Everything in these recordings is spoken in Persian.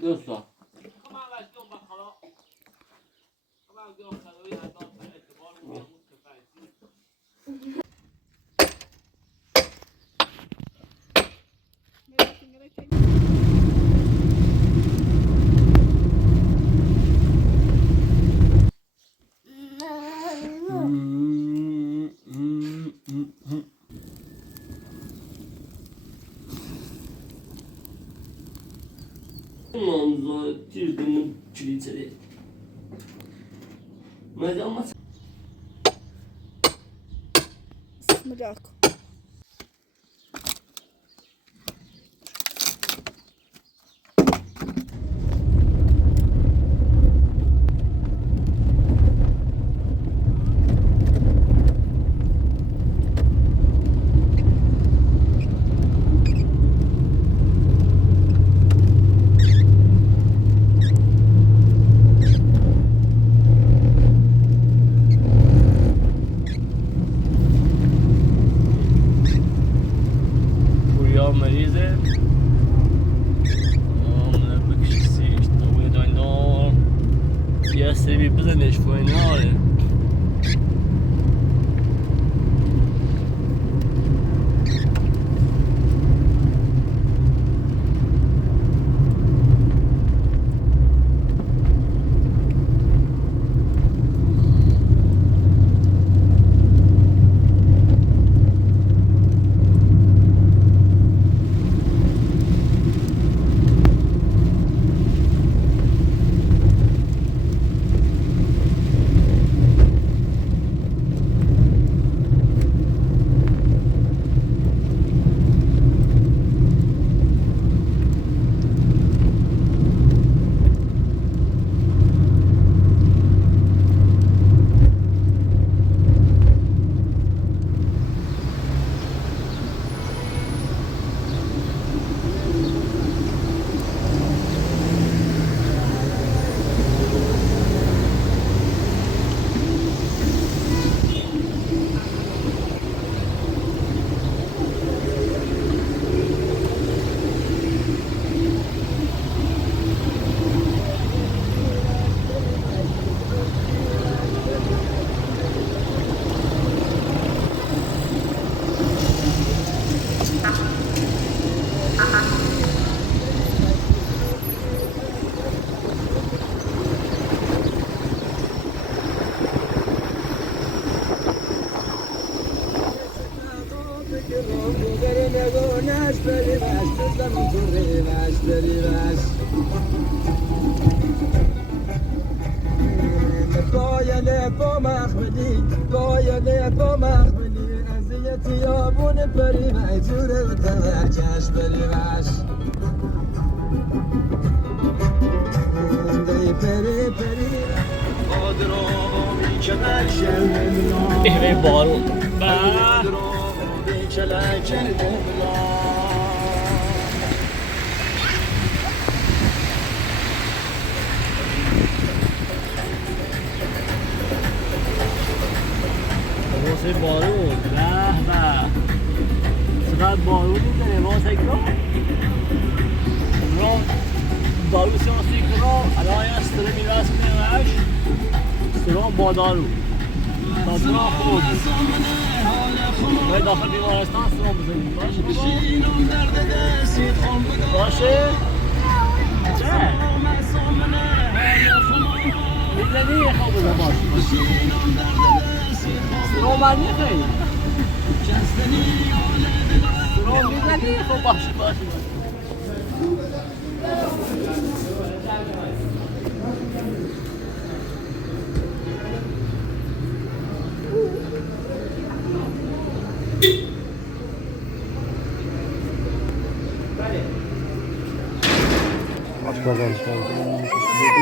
دوستا Manzo girdim kiliçeri. Mas uma Smaczku. مریضه عامله بکشیش دوی دایندار یه سری بزنش فایناله به بارون واسه بارون به به چقدر بارون میزنه واسه را دارو سیاسی کرا الان استره میراس کنه سرام با دارو تا سرام خود باید داخل بیمارستان سرام بزنیم باشه چه؟ میزنی خواب بزن باشه سرام من میخوایی سرام میزنی خواب باشه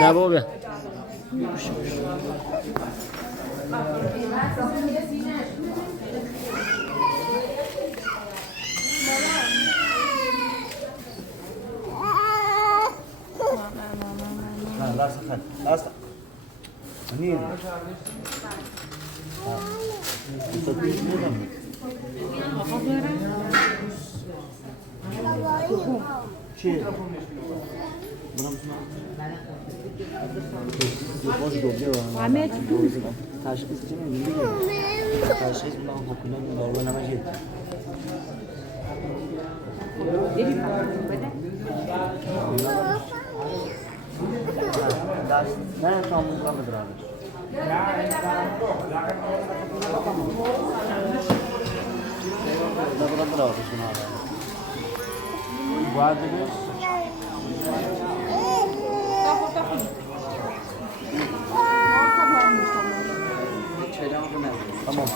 نه بابا Basta. Niye? چیه؟ باش دوباره همه تشخیص چی میگی؟ تشخیص میدم حکومت دارو نمیشه. نه شام میکنم بدرانش. بدرانش کنم. باید بگیش. Tamam.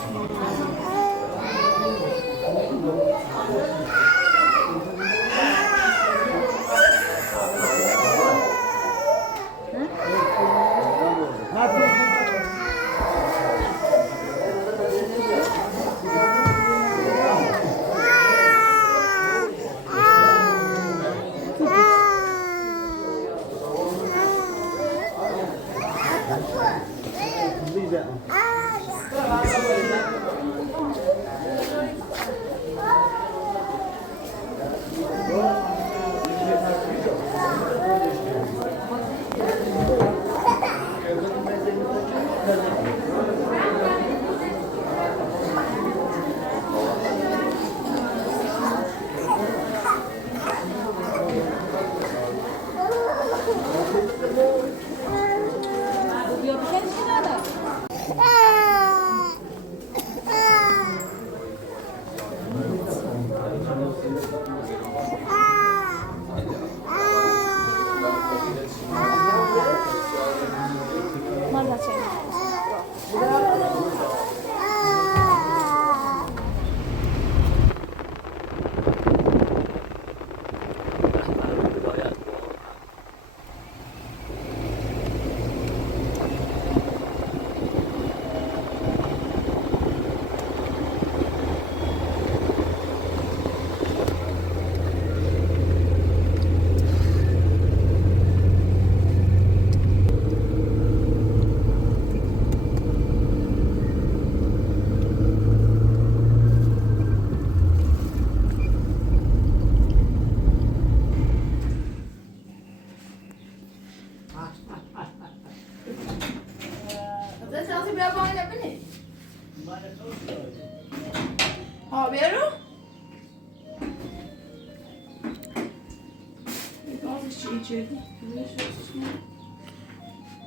içeride. Buraya şöyle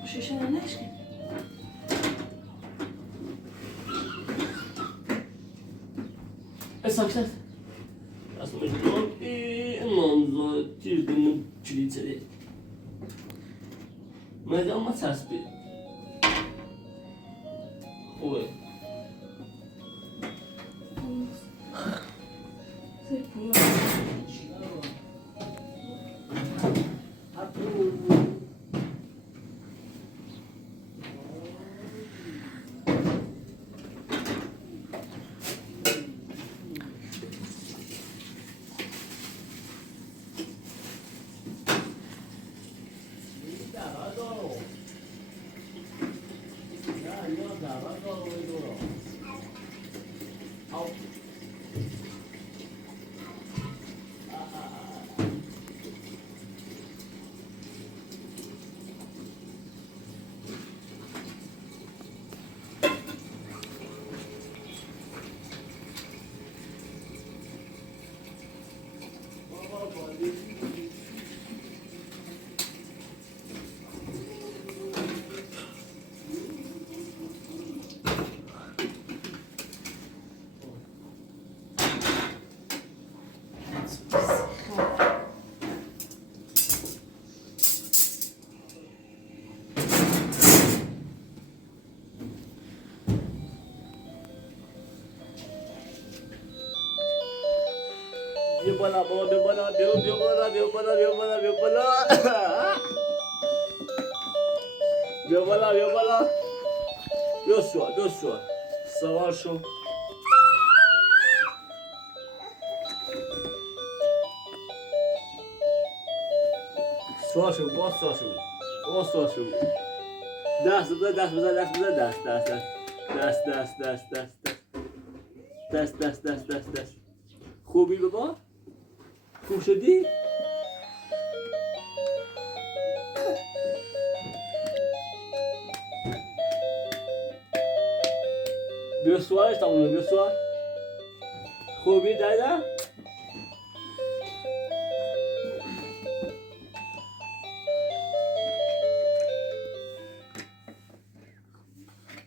bu şişeler ne işin? Sakset. Aslında çok manzara tirdiğinin çiliçeri. Neden ama ters bir. Oy. Bia bola, bola, bia bola, bia bola, bia bola, bia bola, bia bola. Bia bola, bia bola. Bia sua. Savaş şu. Savaş şu, bas savaş şu. Bas savaş şu. Ders. Ders. خوبی بابا؟ خوب شدی؟ بیا سوالش تمومه بیا سوال خوبی دادا؟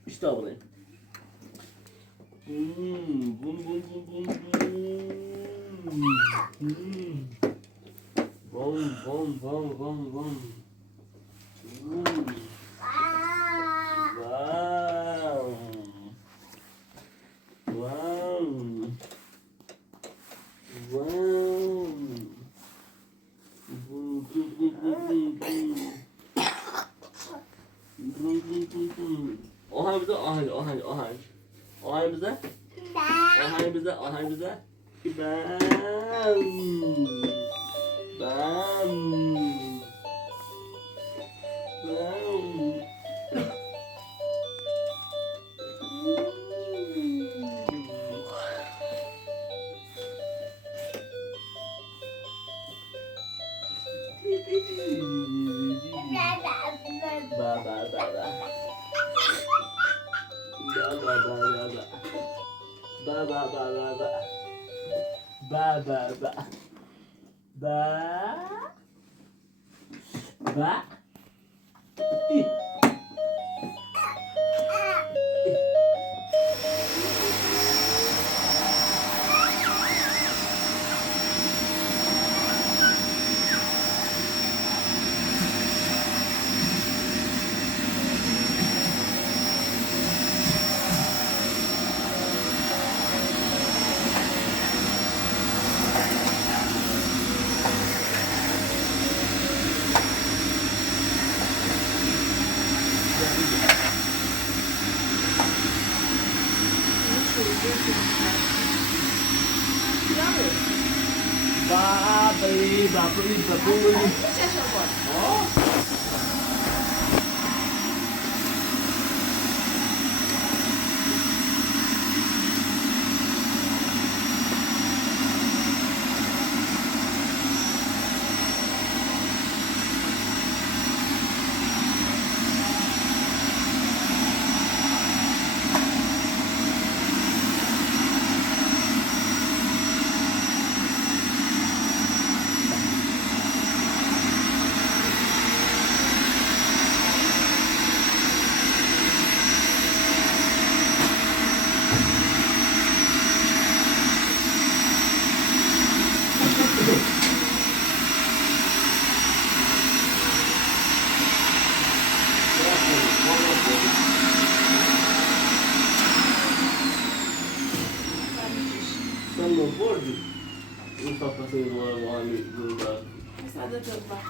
İşte buradayım. Bum bum bum bum bum. Bom bom bom bom bom. Wow. Wow. Wow. Bum bum bum bum bum. Bum bum bum bum. Ahang bize ahang. Ahang bize. Ahang bize. Bam. Bam. Bam. Ba ba ba ba. Ba ba ba ba ba. Ba ba ba ba ba. Ba ba ba. Ba. Ba. İ. Babu. Sen non porgi? Non sto facendo la mano. Sada çok bak.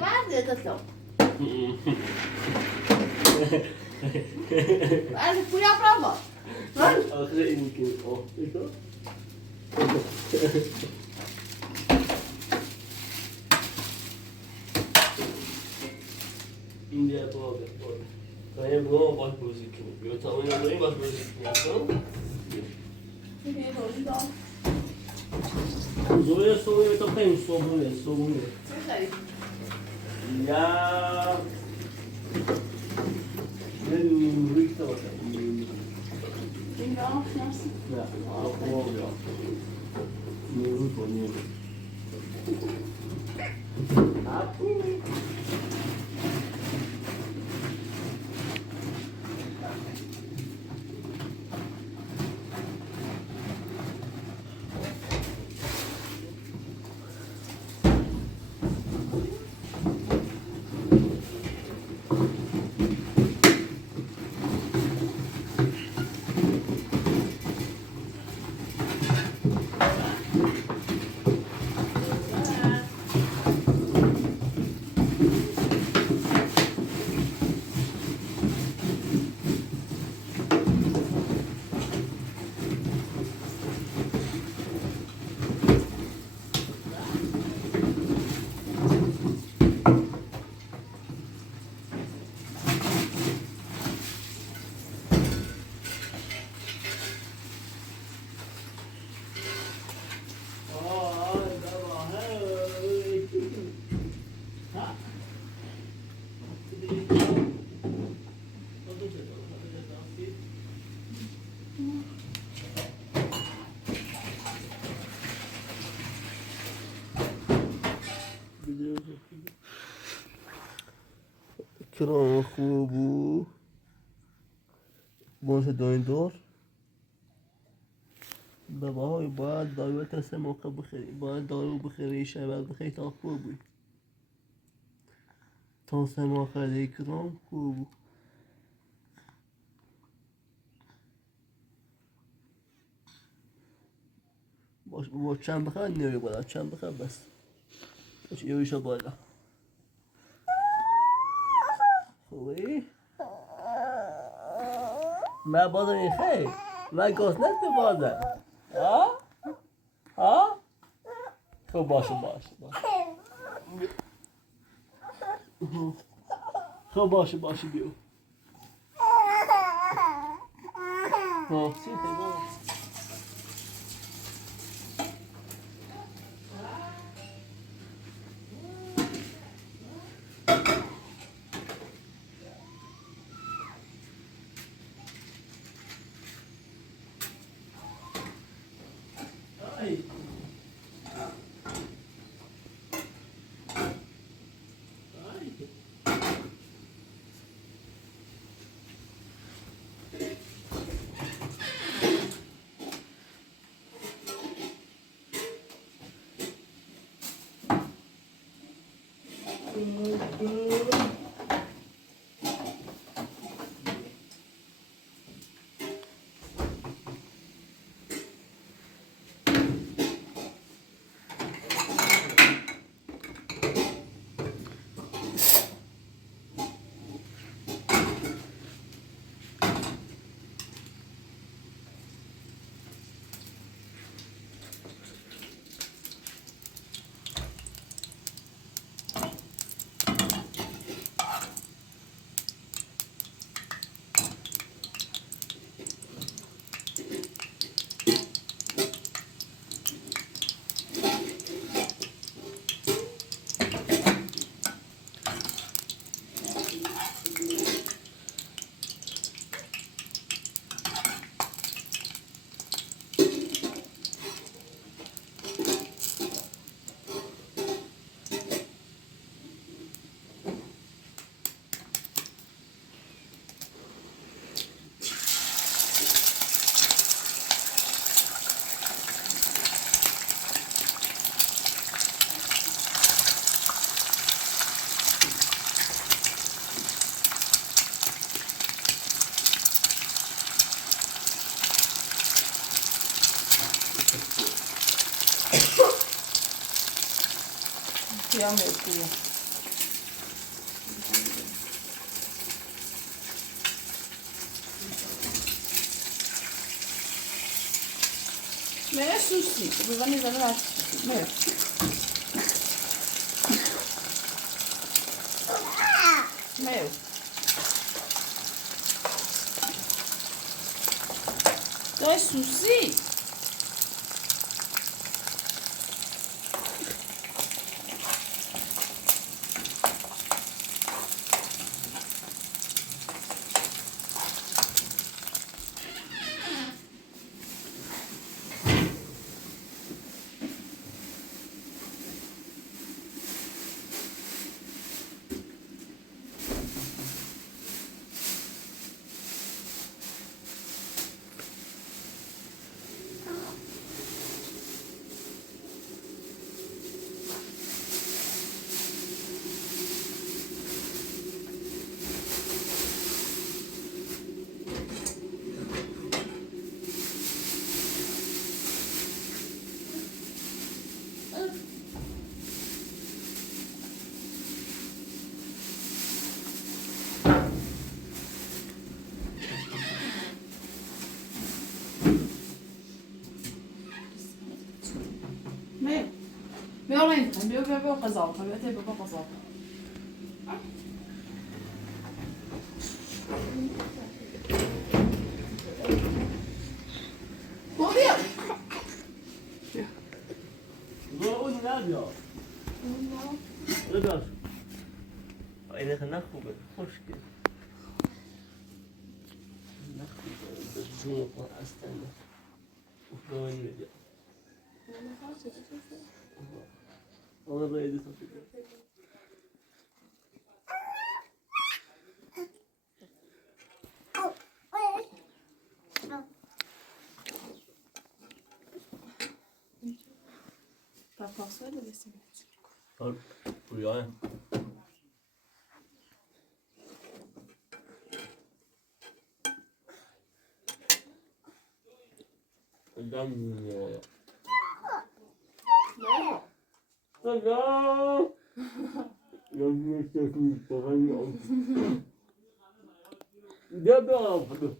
Nerede tatlım? Artık bu yaprağı mı? Lan! Arkaya inkin. Oh, işte. India pobre. Saya belum buat musik ini. Biar tahu yang lain buat musik ini. Seviye doğru da. Zoya soya to tem sobune. Sıkayım. Ya. Ben Rikta var. Şimdi nasıl? Ya, alkohol ya. Nuru konuyor. Apa? کرام خوبو باز داین دور بابا باید دارو تا 3 موقع بخیری باید دارو بخیری شب بخیری تا خوبی تا 3 موقع دی کرام خوبو باش چند بخیر نیاری بالا چند بخیر بس باش یویشا بالا خوبی؟ من بازم این خیلی من گسنت به بازم ها؟ ها؟ خب باشه خب باشه بیو خب چی خیلی Kıyam yapıyor. Me sushi, dovevano usare la sushi. Me. Meu. To je sushi. بیا این بیا قضاوت بیا قضاوت بیا اون نبیا بیا اینه که نخوبه خوشگل نخوبه به زور با اصلا افرانی میدیم ona da 50 satıyor. Pas penser de laisser. پویاه دم سلام يوم يشتكي تغير جبل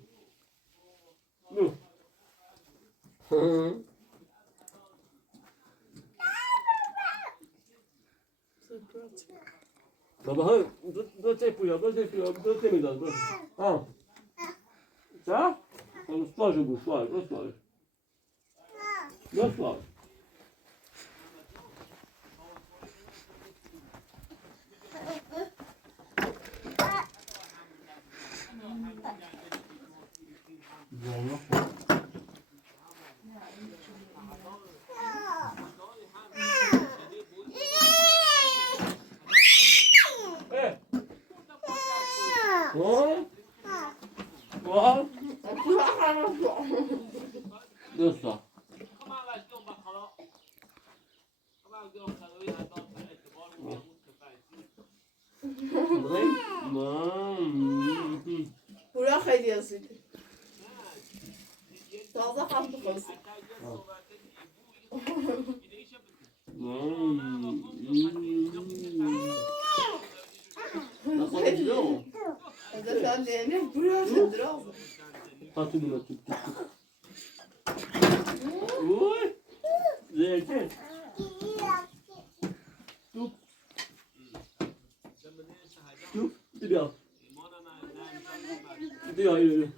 بابا هاي دو تيبويا دو تيميدان ها صح؟ Słaży był, słaży. Dostał. پورا خیلی هستید تازه هم بخواستید هذا كان لأنه پورا شدراز Patı buna tut. Uy! Zeytin. Tut. Tut. Gidiyor. Gidiyor.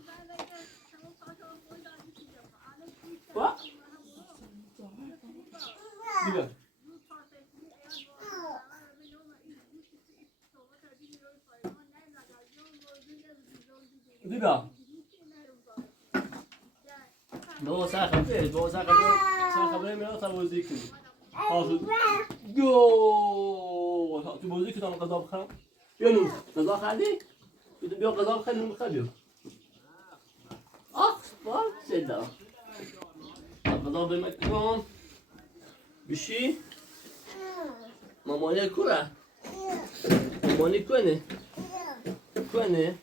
Bak. Gidiyor. Gidiyor. بابا سر خبره میاد تا بازی کنی گو تو بازی که تا غذا بخورم یا نون غذا خردی؟ بیا غذا بخور نون بخور بیا آخ باید شده غذا بمک کن بشی مامانی کوره مامانی کنه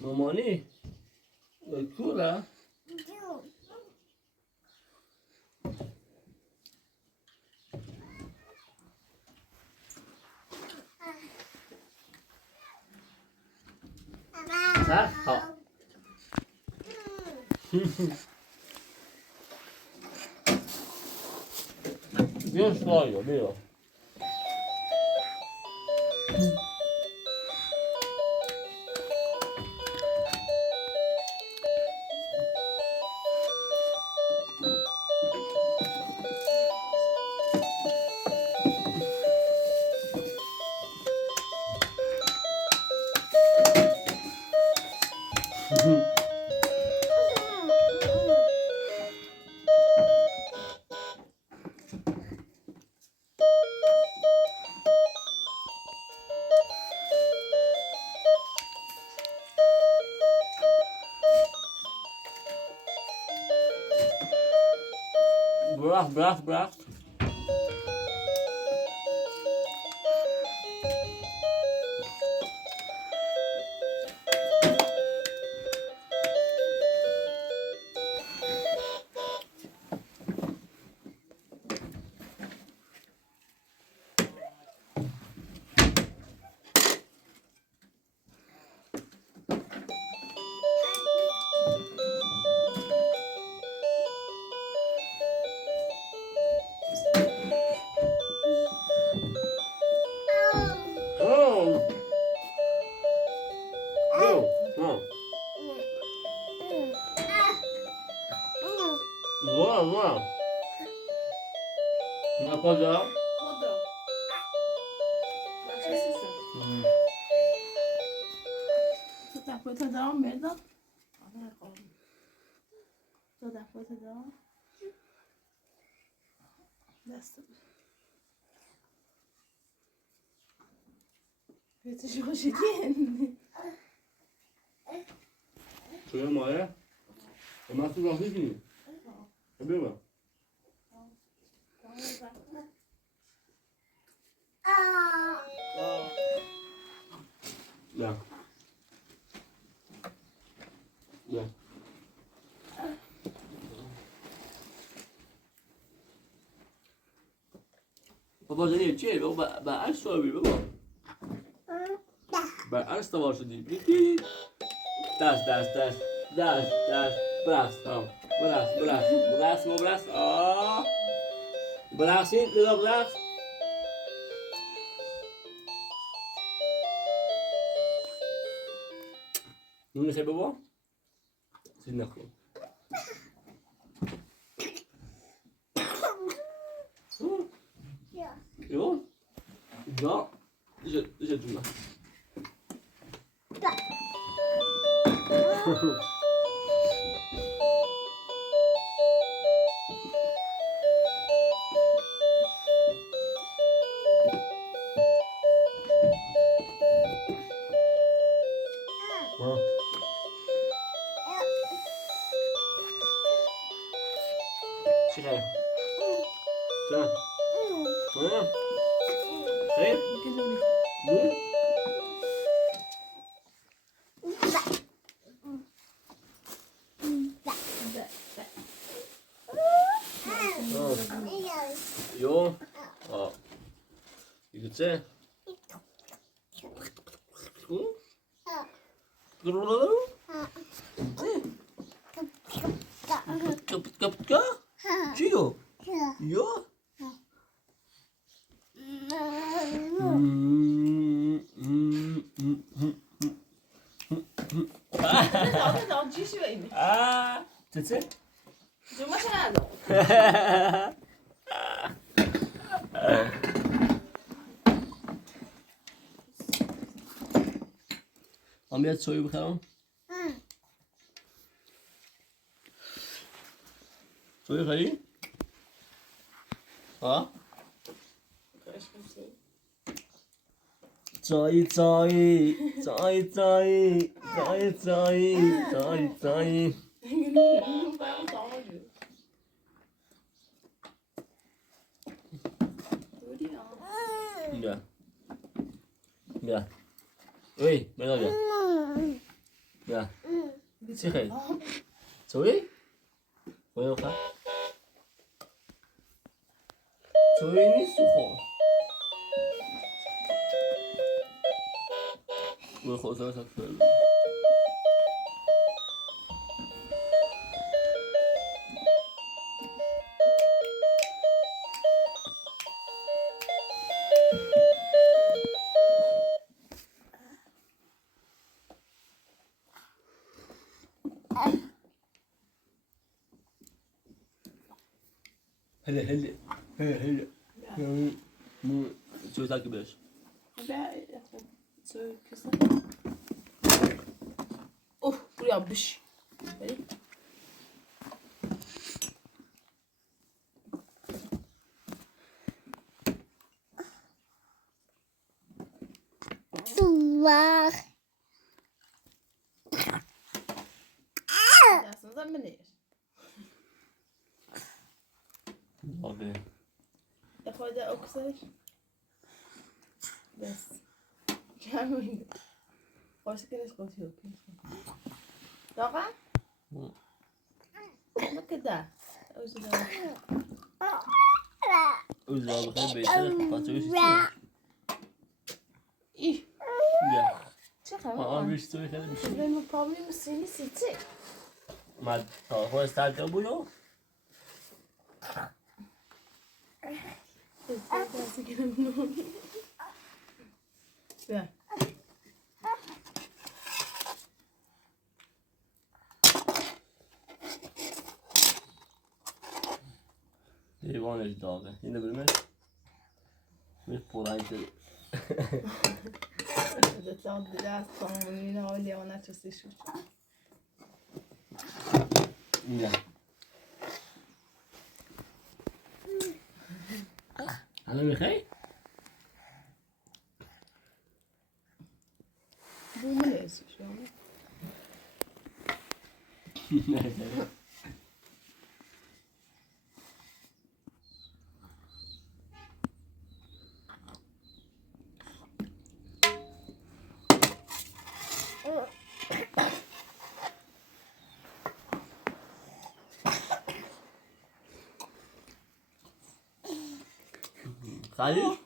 مامانی کوره صح؟ ها بیا شلایا بیا Bracht. Wow. Na poza? خدا بچه سیستم تو دفعه تا دارم مردم تو دفعه تا دارم دست پیتشی خوشیدین شویه مایه؟ اما تو راهی کنی؟ ببین بیا بیا بابا جانیه چیه؟ بابا برعکس سوار بابا برعکس سوار شدی بیتی دست دست دست دست دست برقص برقص برقص برقص ما برقص برقصین لیلا برقص نون میخوای بابا؟ چیز نخور Jo? Ja. Zet hem maar. Zeg jij. Zo. Ja. Geef. Doen. Jo. Oh. Je kunt zeggen. Chico. Ja. No, dziś wyjmie. Ty? Du masz radę. Mam je soju bخرم؟ soju خری؟ ها؟ چای چای چای چای چای چای چای چای Não vai um áudio. بیا بیا اوی بیا بیا بیا چی خیلی؟ چوی؟ خوی بخور چوی نیست تو خور بیا خود سر سر فرد هلا هلا هلا هلا مو شو تاكل بيش Buraya yapış. Var. Dersiniz ama ne yer? Abi Jag har det också. Bäst. Kan man inte. Och så kan det gå till. Dora? Look at that. özel bir beyler patıyoruz işte İyi. ya Çıkar aa mı? bir şey خیلی میشه Benim problemim seni siti. ما تا خود استارت بودو Ver. دیوانش داغه اینو بریم میپرن شده Det tar det där som mina olja och naturligtvis. نه الان میخوای؟ Bu mu ne şu an? خلیل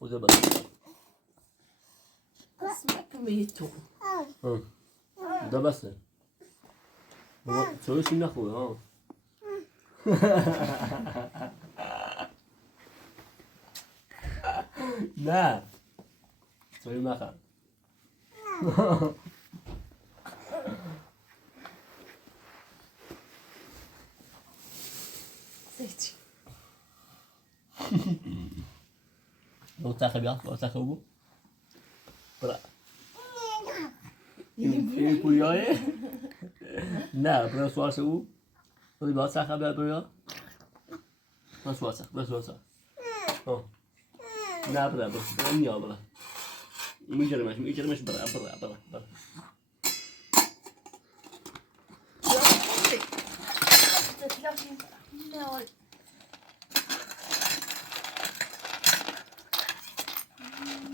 خدا بس اسمك ميتو ده بسه بابا سويش نخوه ها نه سوی مخم زيتي لو تاخذ لو تاخذ برا این پویایه نه برا سوار شو خودی باید سخت برا برا سوار سخت برا سوار سخت نه برا نیا برا میجرمش برا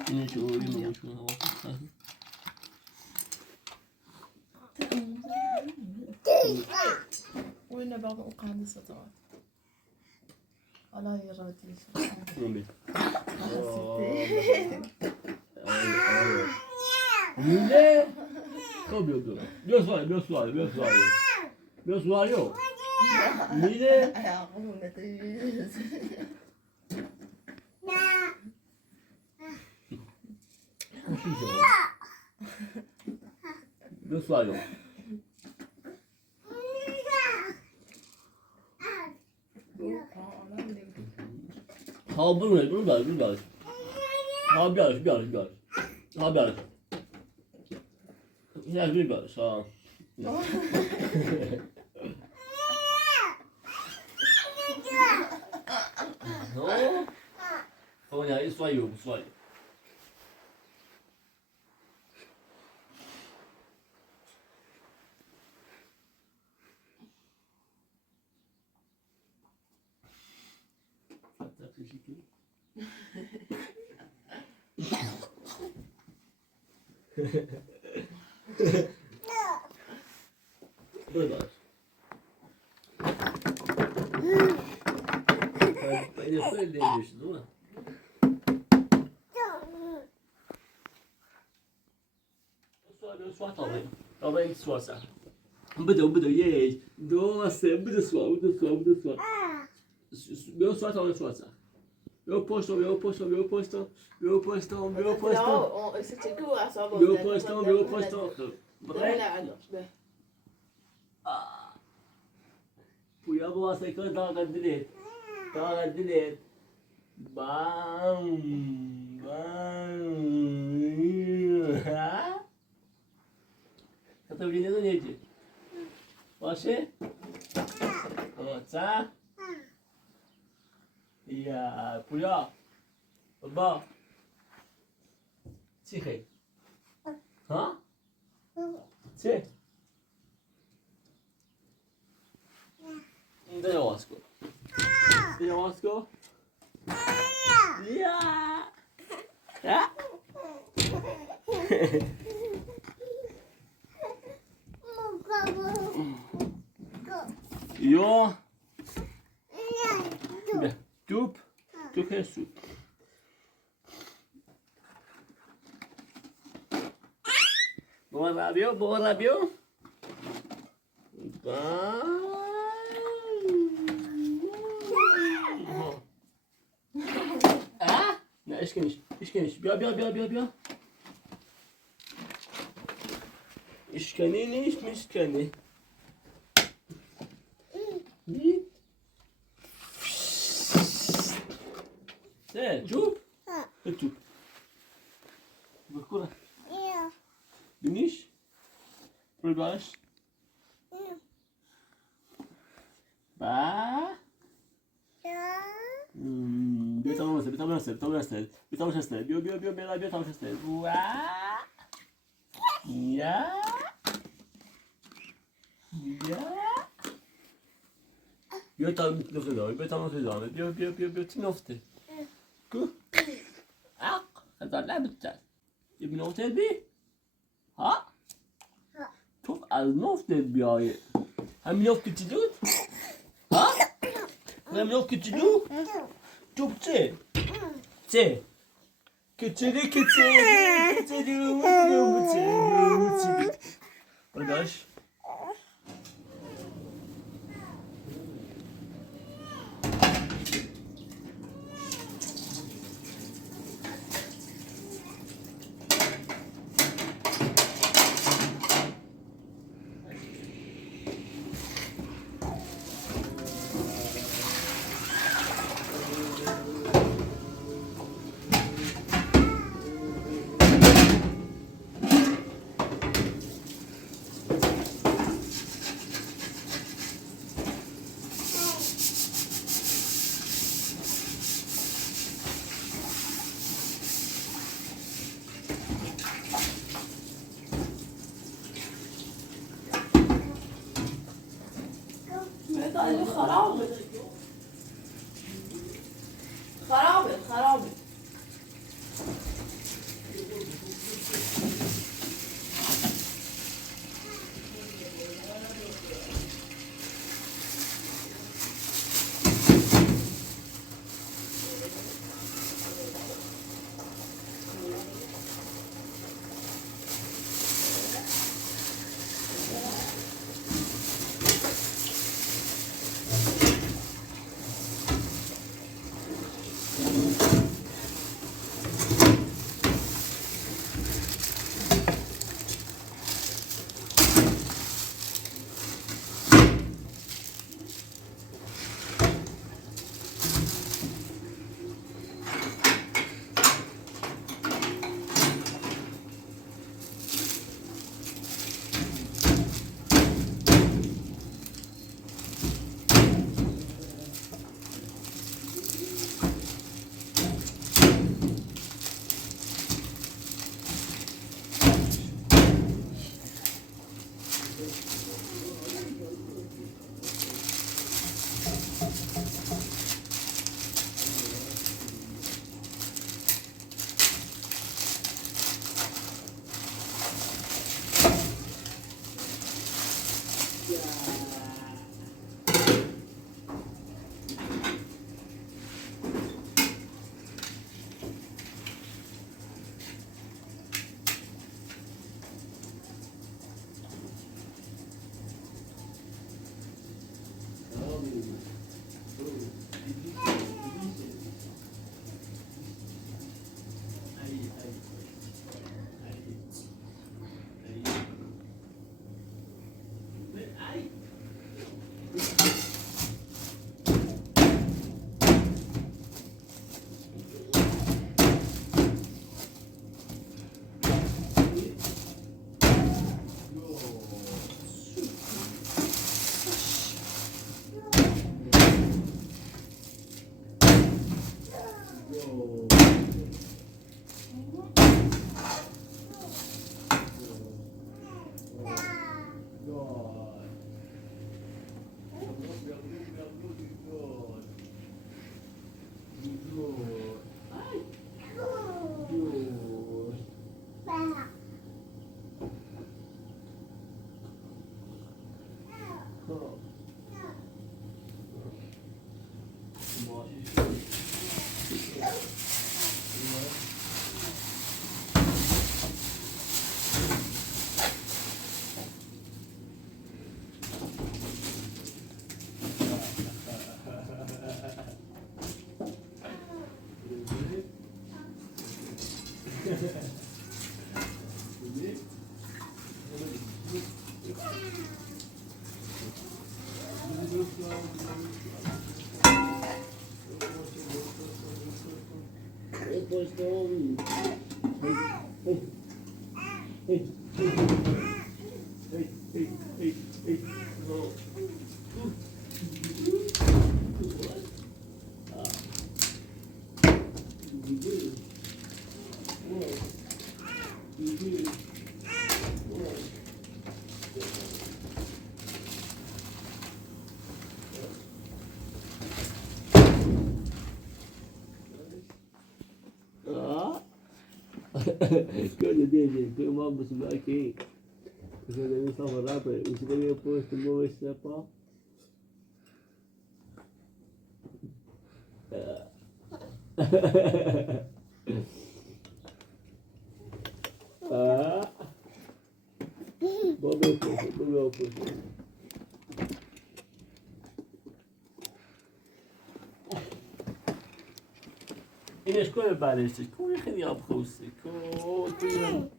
اینه چه اولی مگوشون وين بعض أوقات السطوات الله يرضي مبي میله خب بیا سوال یو میله بیا سوال یو ها برو بر ها بیارش این از روی برش ها خب نه این سوال Verdade. Ele foi dele, não é? Eu sou talvez sua sa. بدأ ياي دوسة بدأ سوا بيو سوا talvez sua sa. Eu posto. Não, esse tipo é só bom. Eu posto. Puya bu asayka daha dilet. Bam. Kata begini tu nece? Başı? Tá? Ya, puya. Baba. Çıkay. Ha? Çık. Det är Asko. Ja. Ja. Ja. Tup är sup. Bom rabio. لا ايش كنش بيا ايش كنينيش مش كني شوف التوب بالكرة بنيش بالباش با بیا تمام است. بیا تمام است. بیا تیم نفته. کو؟ خدا لبت. یه نفته بی؟ ها؟ تو از نفته بیای. Hem yok küçülük. Ha? Hem yok küçülük. Çok şey. Şey. Küçülük küçülük. Küçülük. Küçülük. Arkadaş. Medalya harabe. Harabe, harabe. Coisa dele, foi uma música aqui. Você deve favorar para isso que eu posto bom esse pó. Ah, bom meu posto. این اشکال برشتش کوی خیلی آب خوسته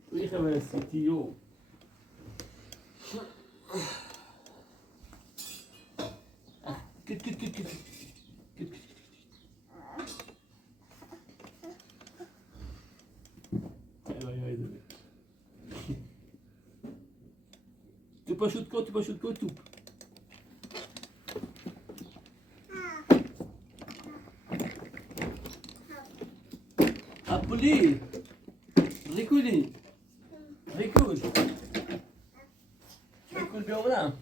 کوی خیلی سیتیو کت توپا شد کو توپ Apuli, Rikuli, Rikul biorna.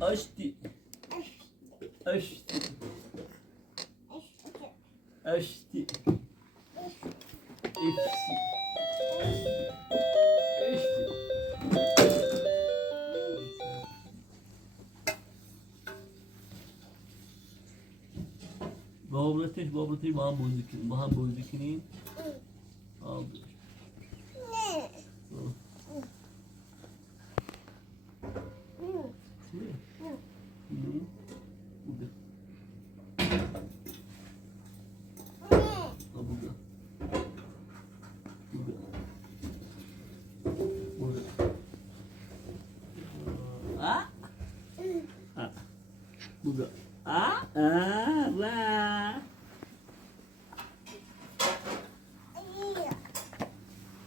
Ashti, Ashti, Ashti, Ipsi, Ashti. بابرتش با هم بازی کنیم آبش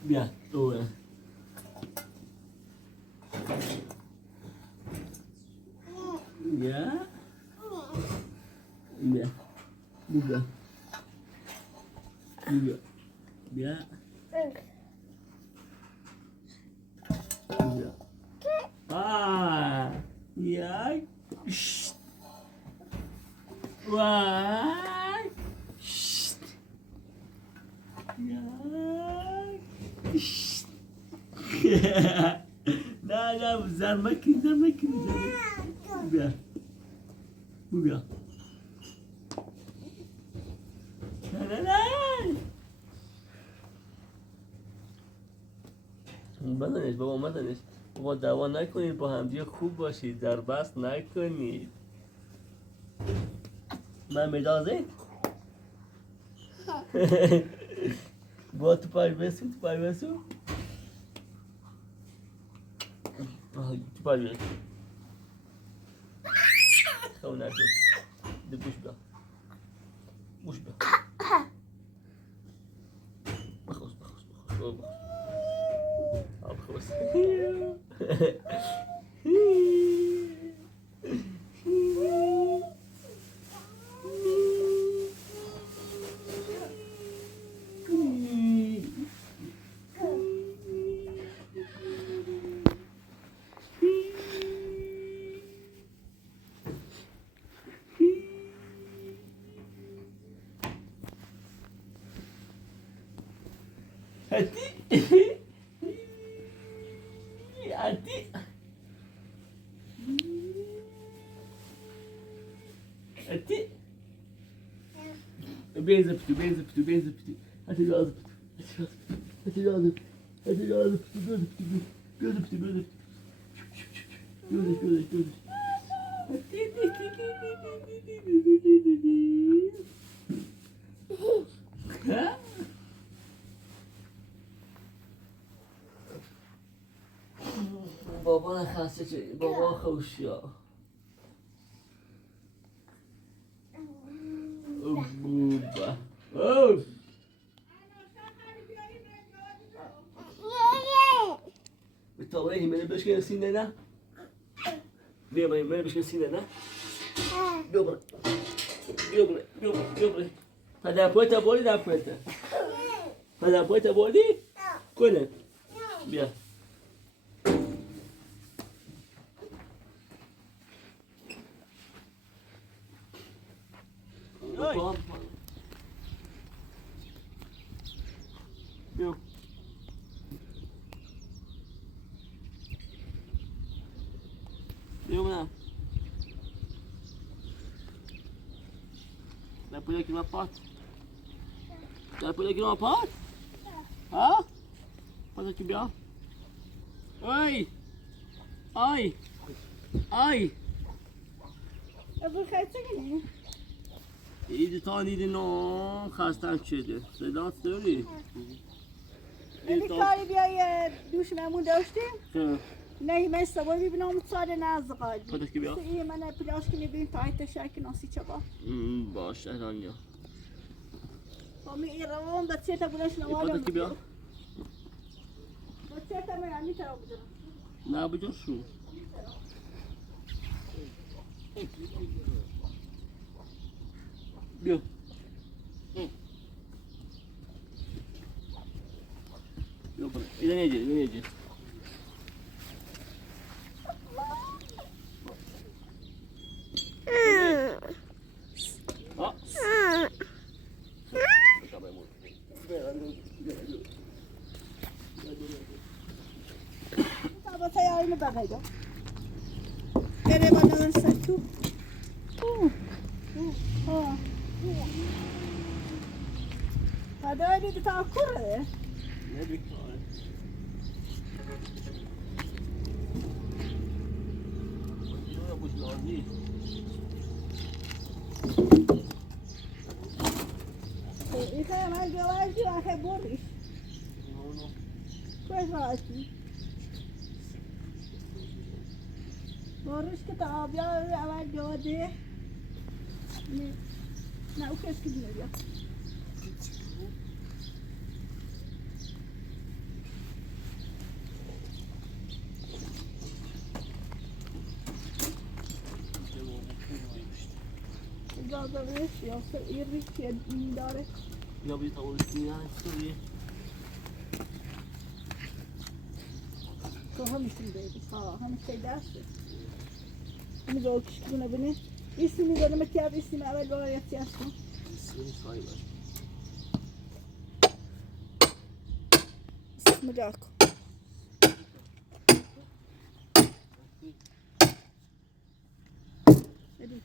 Bien, ouais. Bien. Bien. Bien. Bien. Bien. Bien. Ah. Yeah. Shh. Why? Shh. Yeah. Shh. لا زرمكي بیا بیا نه بزنش بابا دعوا نکنید با همدیگه خوب باشید در بست نکنید من اجازه با تو پای بسو تو پای بسو خب نکن ده بوش بیا بخوز آب خوز Hadi. Benzepti. Hadi lazım. Gözüptü. Ha? بابا خسته شدی بابا خوشیا بوبا اوف بتابه ایمنه بشکن سینه نه بیا با ایمنه بشکن سینه نه بیا برای پدر پایتا بولی کنه بیا پام بیا بیا بودم Dá por aqui uma porta. Dá por aqui uma porta? Hã? Faz aqui, Biel. Oi! Oi! Oi! ابو خیلی کنی؟ ایدی تا دیدی نه خستم شده صدات داری؟ یعنی کاری بیای دوش ممون داشتیم؟ خب نه من سبا ببینم سال نزقالی خودش که بیا این من پلاش کنی ببین تایت شرک ناسی چبا باش الان می ایران بچه تا بودش نوالم خودش که بیا بچه تا من همی ترا بودم نه بجور شو بیا بیا برو ایده نیجی با تیاری نبغیده بره با نانسه تو هذا اللي تاكله نه بیکاره یا بوش لازی إذا ما جوازي أخي بوريش كويس راسي بوريش كتاب يا أول جوازي لا وكيف كده يا إجازة ليش يا سيري كده من دارك یا بیتاول دیگه سوریه تو همشون بیدی همش دسته همه جا کشکونه بینه اسمی دارم کیاب اسمی اول بایدی هستم سوری سایی باش اسم جاکو بدی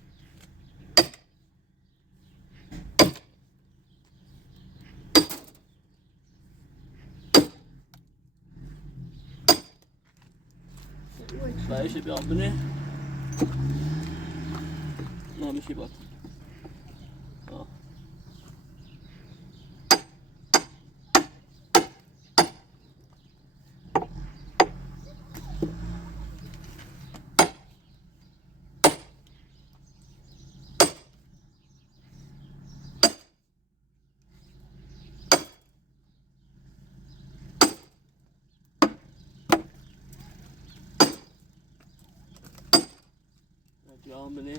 باشه بیا بنه نه میشه بات جام بنه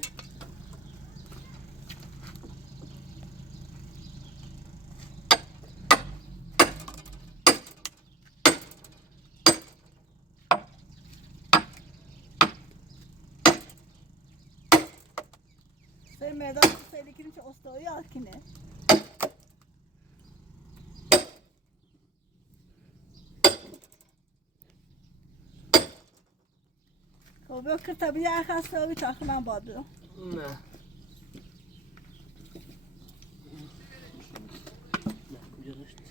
سر میدان سری کنیم چه استوری آکنه خب بکر طبیعی اخسته بی تاخی من باد بدم نه جرشت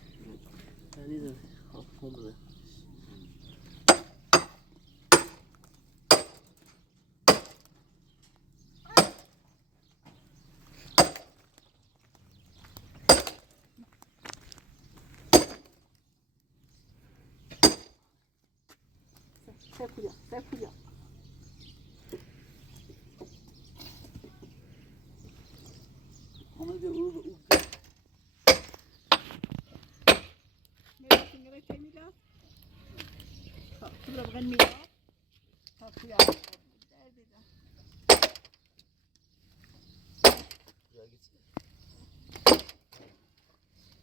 نیدم خب کن بده سپویا اومده او میره سنگره چه میدم خب تو رو بغن میدم سپویا در دیدم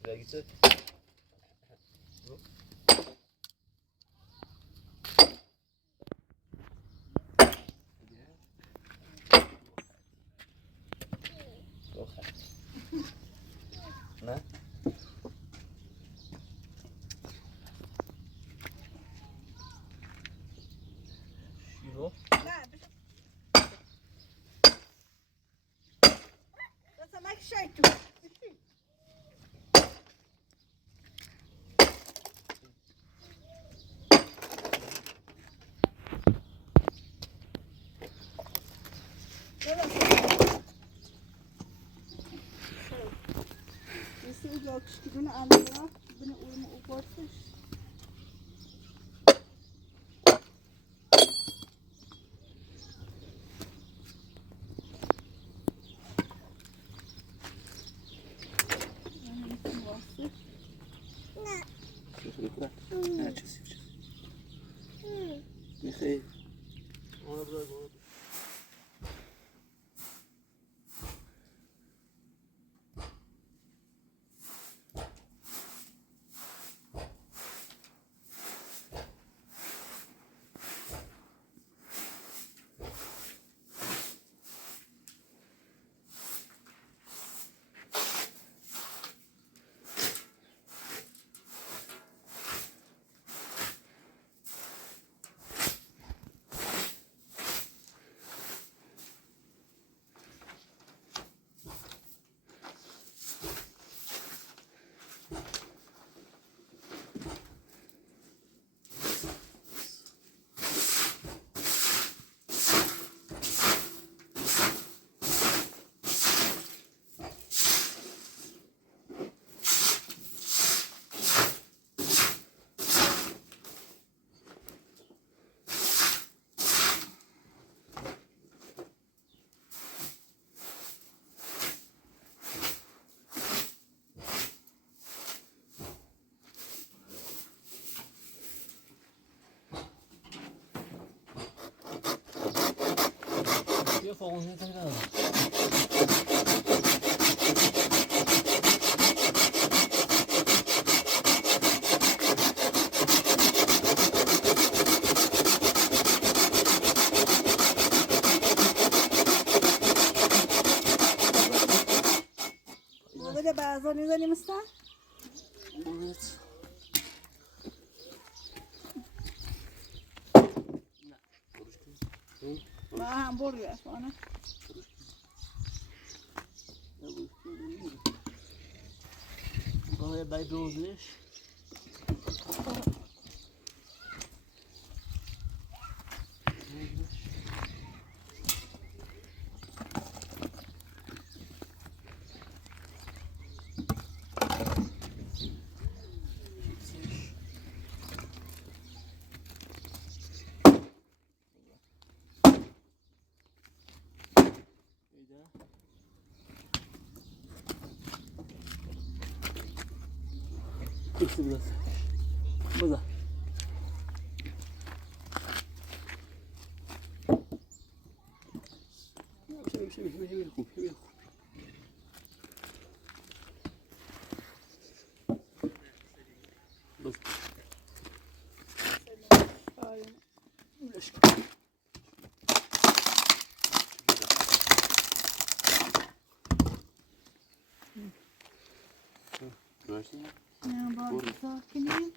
Regice. شيتو Если я bunu anlıyorum, bunu uyumu uğurtmuş. میخوای بیا فاقونه تا بدم بده بعضا میزنیم است ما همبرگر فانه برای بای روزش İkisi burası. Burada. Şöyle koy. Dur. Görsün ya. Ne var sakinim.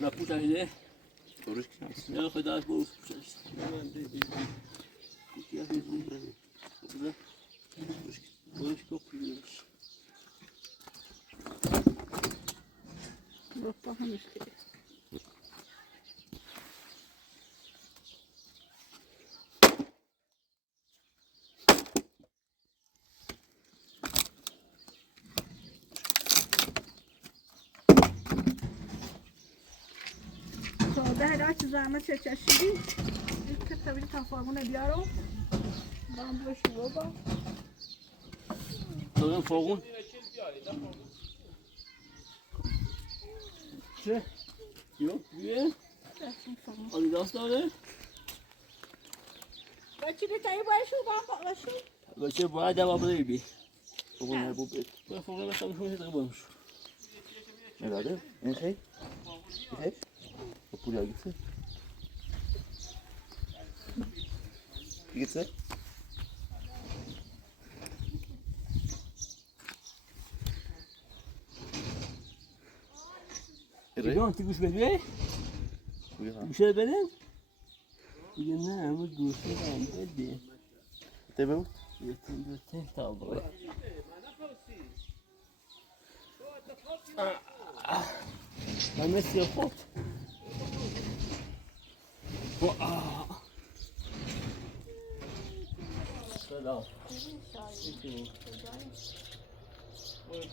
Na puszczać, ja chodź dalej, bo puszczać. Ja nie znam prawie. Dobrze? Puszczać kopiujesz. Bak bakalım işte. ده هلاک زحمت چشیدی که تبدیل تفاهمونه بیارم دام بشو بابا دارم فوقون چه؟ یو بیه؟ آدیداس داره؟ بچه تایی بایشو بام باشو بچه باید جواب بی فوقون نبو بید فوقون مثلا شما هیچ قبول شو نلاده؟ این خیلی؟ خیلی؟ پولی ها گیتse gitse Rigan ti gouş bedve? Gouş bedin? Diye ne ama gouş bedin beddi. Tamam. Yetin tabi. Ben nasıl yapot? Selam.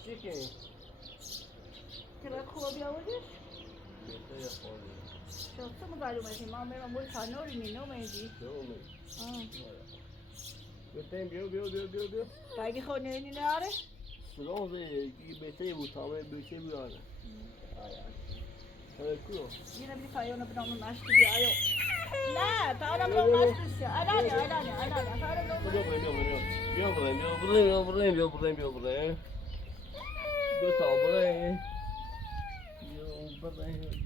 Chicken. کرا خوب بیاوردی؟ شما تو مقالو میشی ما میرم موی خانوری نینو میدی. بیو. باقی خود نینی ناره؟ سلام زی بهتری بود تمام بهتری بیاره. کیو؟ یه نمی فایون بدم ماست بیایو. نه تارم رو ماست بیشتر. آدانی. تارم رو. بیا. دو تا برای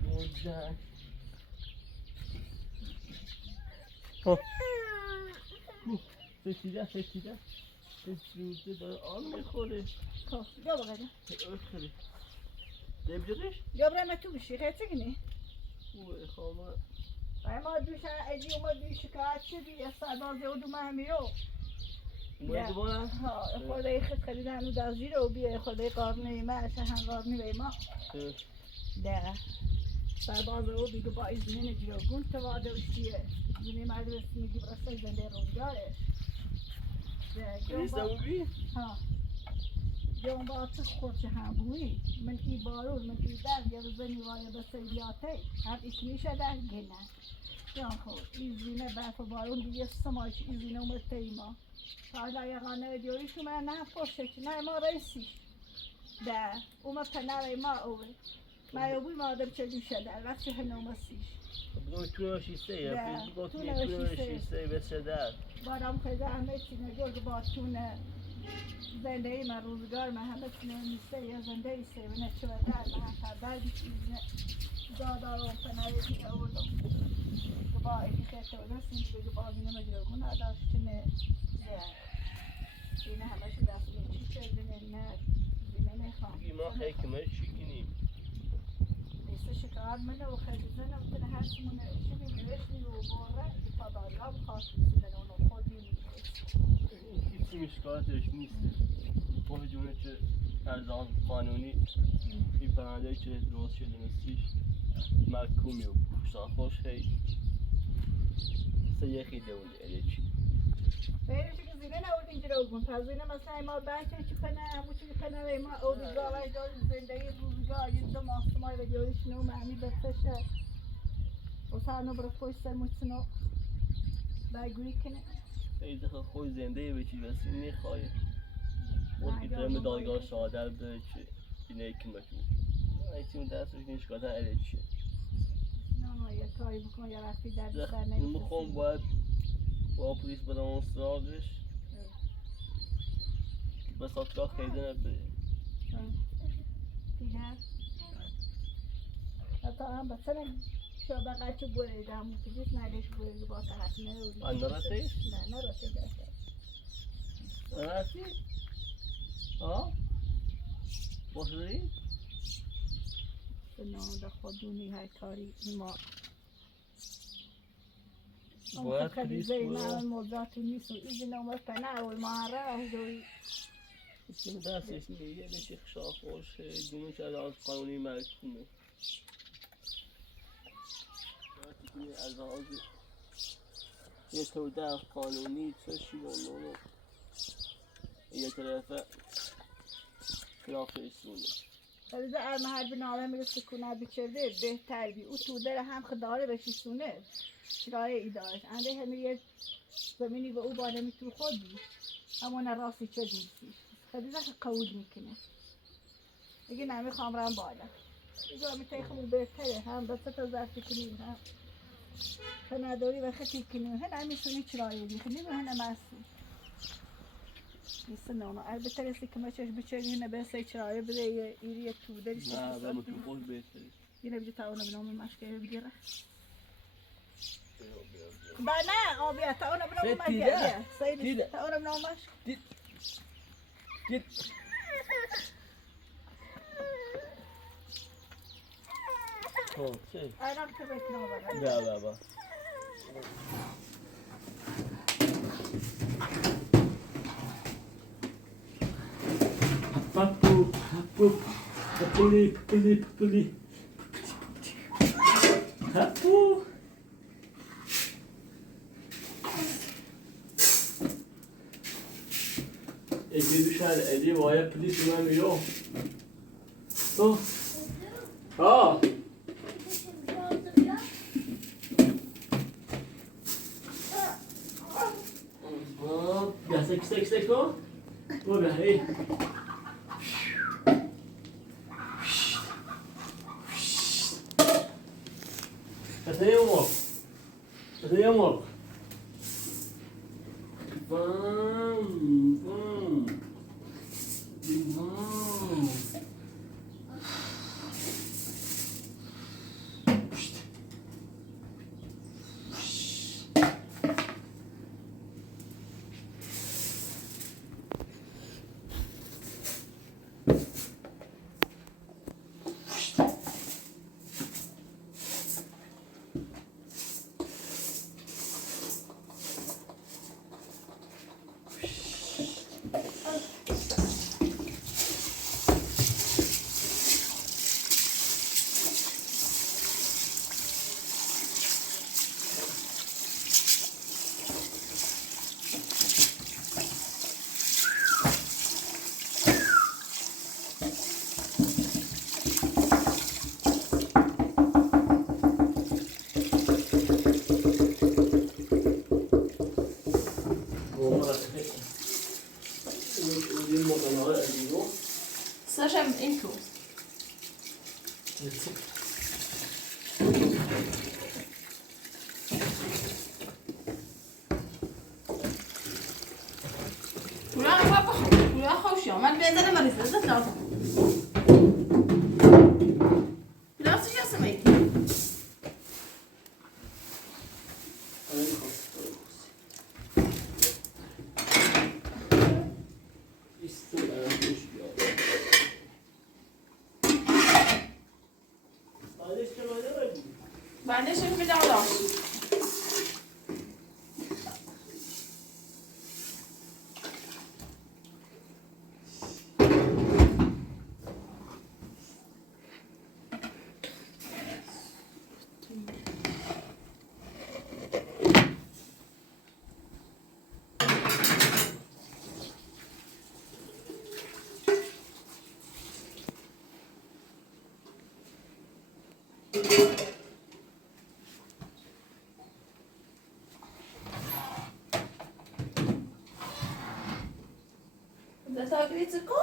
گوجه سشیده داره آن میخوره بیا بگم خیلی دیبجرش؟ بیا برای تو بشی خیلی چگنی؟ اوه خواهم ما دوش ادی اومد دوش کات شدی استعداد زود ما میرو باید بارم؟ ها خورده خیلی خریدن و در زیر و بیا خورده قارنه ما شهن قارنه به ما ده سرباز رو دیگه با ایزنی نجیو گون تو واده وشتیه زنی مدرسه میگی برسته زنده روزگارش نیستم بی؟ ها جون با تو خورچه هم بوی من ای بارون من ای در یا زنی وای بسیاته هم ایکنیشه در گنه جان خود ایزینه برف بارون دیگه سماش ایزینه اومد ما حالا یقانه دیوریشو من نه پرسش نه ما رئیسیش ده اومد پناه ما اوه ما یابوی ما در چجوری شده وقتی هنومسیش بگم تو نشیسته یا تو نشیسته بسه در بارم خیلی همه چی نگرد با تونه زندگی من روزگار من همه چی نیسته یا زندگی سه و نچه و در من تا بعدی چیز دادار و پناه دیگه آوردم با ایکی که تو دستیم دیگه بازی نمیگرگون نداشت نه اینه همه شو دست چی چه نه نمیخوام ما خیلی کمه چی کنیم نیسته شکار منه و خیلی زنه و تنه هستمونه شدیم نوشتی و باره پاداریا بخواست بسیدن اونو خودی هیچی مشکلاتش نیست با جونه که ارزان قانونی این پرنده که درست شده نستیش محکومی و خوش هی سیخی دونی الیچی بیرم چه که زینه نورد اینجا رو بگون تا زینه مثلا ما بچه چی کنه همون چی کنه ما اولیگاه و دار زندگی روزگاه یه دو ماستمای و دیوریش نو معنی بسشه و سرنو برای خوش سر مچنو بگویی کنه ایده خوش زنده به چی بسی نخواه وقتی درم دادگاه شادر به چه اینه کم بکنی ایتیم دستش نشکاته الیچی نه یه کاری بکن یا وقتی درد سر نمیشه میخوام باید با پلیس بدم اون سراغش که به ساترا خیلی نبره دیگه حتی هم بسنه شو بقیه چو بریده همون پلیس ندیش بریده با طرف نروید نرسیش؟ نه نرسیش نرسیش؟ ها؟ باشه داری؟ نه در خودونی های کاری ما باید پلیس برو برو من موضوعاتی نیست و ایزی نمر پناه و مهاره دوی اسم دستش میگه نشی خشاف خوش دومه که از قانونی محکومه باید از آز یه توده قانونی چشی بانونو یه طرفه خلاف رسونه ولی ارمه هر بنامه میره سکونه بچرده بهتر بی او تو داره هم خداره بشیستونه چرای ایداش انده همه یه زمینی به او بانه می تو خودی همون راستی چه دیسی خیلی زخ قول میکنه اگه نمیخوام رم بالا اگه همی تایخمو بهتره هم دست تا زرفی کنیم هم فنداری و خطی کنیم هن همیشونی چرایی بیخنیم و هنه مستیم نیست نامه البته رسی که ما چش بچری هنه بسه چرایی بده یه ایری تو داری نه بابا تو خود بهتره یه نبیده تاونه بنامه مشکه بگیره با نه آبیا تاونه بنامه مشکه سیدی تاونه بنامه مشکه گیت خب چه؟ ایران که بکنم بیا بابا Papu, papu, papuli, papuli, papuli. Papu. Edi düşer, Edi vaya pili sürmemiyor. Oh. Ha. Ya sek o. Bu be hey. Até amor. Até amor. Vamos, vamos. Vamos. Sascha Intro. ولا خوشي ما تبي أنا مريض هذا ثلاثة. لا شو اسمه؟ بعدين شوف بدي أعرف. ده تاكلي تكو؟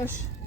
خوش